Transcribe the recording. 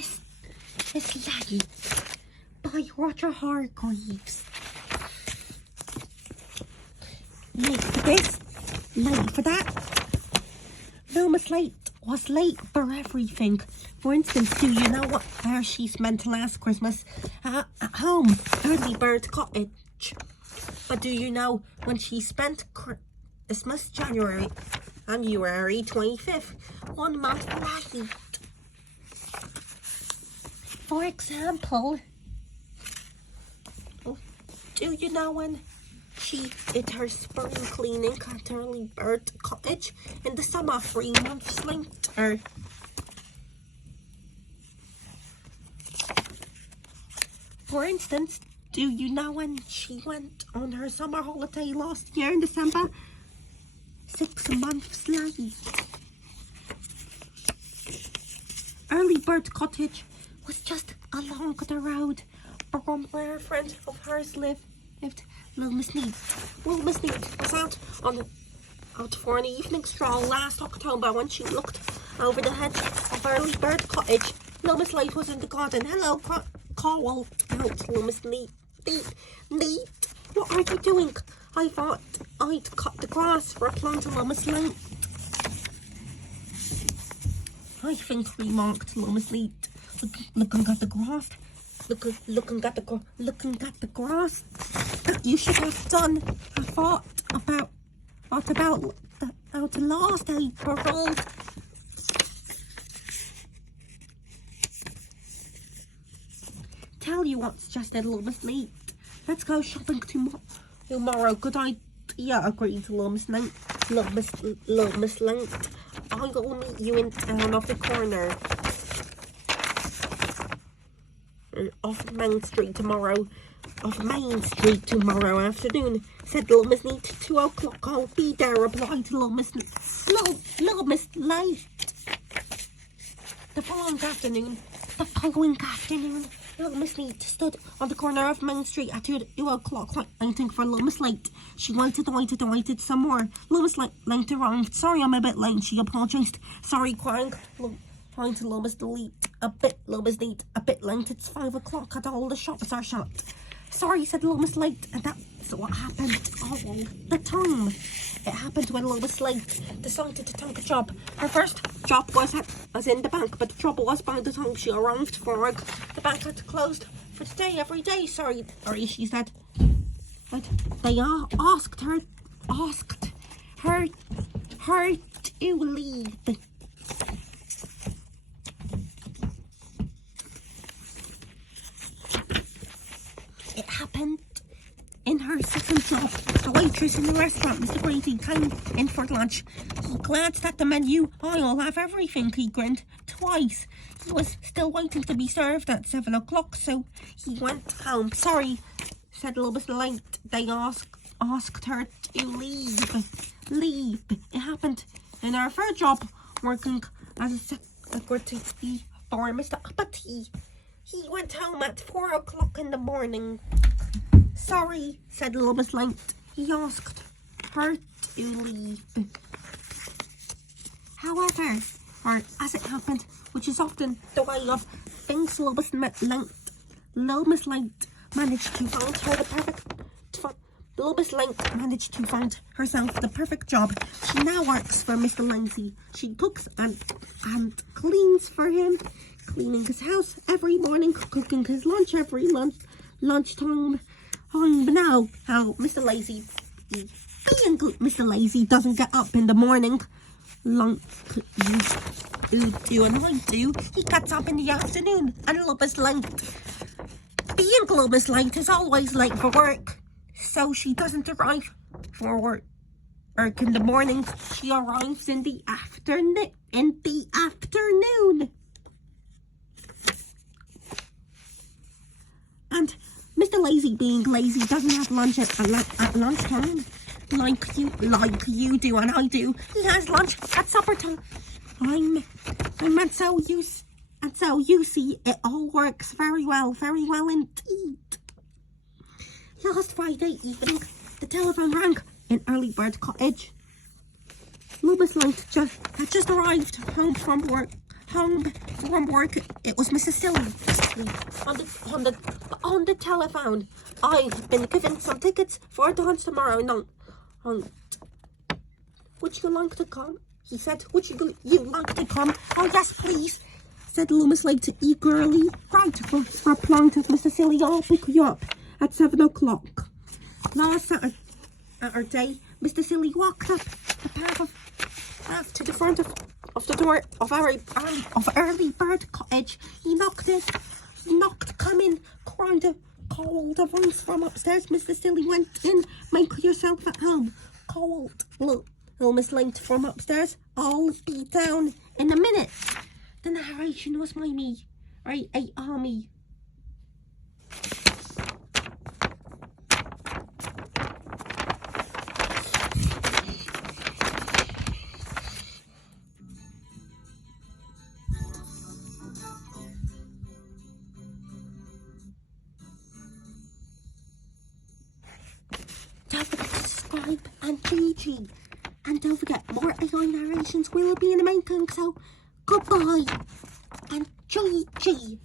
This is Laggy by Roger Hargreaves. Late for this, late for that. Wilma's late was late for everything. For instance, do you know where she spent last Christmas? At home, Early Bird Cottage. But do you know when she spent Christmas? January 25th, 1 month late. For example, do you know when she did her spring cleaning at Early Bird Cottage in the summer, 3 months later? For instance, do you know when she went on her summer holiday last year in December? 6 months late. Early Bird Cottage was just along the road from where a friend of hers lived. Little Miss Neat was out for an evening stroll last October. When she looked over the hedge of Early Bird Cottage, Little Miss Light was in the garden. Hello, called out Little Miss Neat. Neat, what are you doing? I thought I'd cut the grass for a plant, Little Miss Light. I think, remarked Little Miss Neat, looking at the grass. Looking at the grass that you should have done. I thought about the last April. Tell you what's just a Little Miss Neat. Let's go shopping tomorrow. Good idea, agreed Little Miss Light. Little Miss Light. I will meet you in town off the corner of Main Street tomorrow afternoon, said Little Miss Neat. 2 o'clock, I'll be there, replied Little Miss Light. The following afternoon, Little Miss Neat stood on the corner of Main Street at 2 o'clock, waiting for Little Miss Light. She waited some more. Little Miss Light arrived. Sorry, I'm a bit late, she apologized. Sorry, crying. Trying to Little Miss Neat, a bit late. It's 5 o'clock and all the shops are shut. Sorry, said Little Miss Light, and that's what happened all the time. It happened when Little Miss Light decided to take a job. Her first job was in the bank, but the trouble was by the time she arrived for work, the bank had closed for the day every day. Sorry, she said. But they asked her to leave. It happened in her second job. The waitress in the restaurant, Mr. Grady, came in for lunch. He glanced at the menu. I'll have everything, he grinned. Twice. He was still waiting to be served at 7 o'clock, so he went home. Sorry, said Little Miss Light. They asked her to leave. It happened in her third job, working as a secretary for Mr. Uppity. He went home at 4 o'clock in the morning. Sorry, said Little Miss Light. He asked her to leave. However, or as it happened, which is often the way of things, Little Miss Light managed to find her the perfect. Little Miss Light managed to find herself the perfect job. She now works for Mr. Lazy. She cooks and cleans for him, cleaning his house every morning, cooking his lunch every lunchtime. But now, how Mr. Lazy, being Mr. Lazy, doesn't get up in the morning like you do and I do. He gets up in the afternoon, and Little Miss Light, being Little Miss Light, is always late for work. So she doesn't arrive for work in the morning. She arrives in the afternoon. And Mr. Lazy, being lazy, doesn't have lunch at lunchtime like you do and I do. He has lunch at supper time. And so you see, it all works very well indeed. Last Friday evening, the telephone rang in Early Bird Cottage. Little Miss Light had just arrived home from work home from work. It was Mrs. Silly on the telephone. I've been given some tickets for a dance tomorrow night. Would you like to come? He said, would you like to come? Oh, yes, please, said Loomis later eagerly. Right, replied Mr. Silly, I'll pick you up at 7 o'clock. Last Saturday, Mr. Silly walked up the path to the front of the door of Early Bird Cottage. He knocked, come in, called a voice from upstairs. Mr. Silly went in. Make yourself at home. Called Loomis Late from upstairs. I'll be down in a minute. The narration was by me, Ayanami. Don't forget to subscribe and GG. And don't forget, more AI narrations will be in the making. So, goodbye and GG.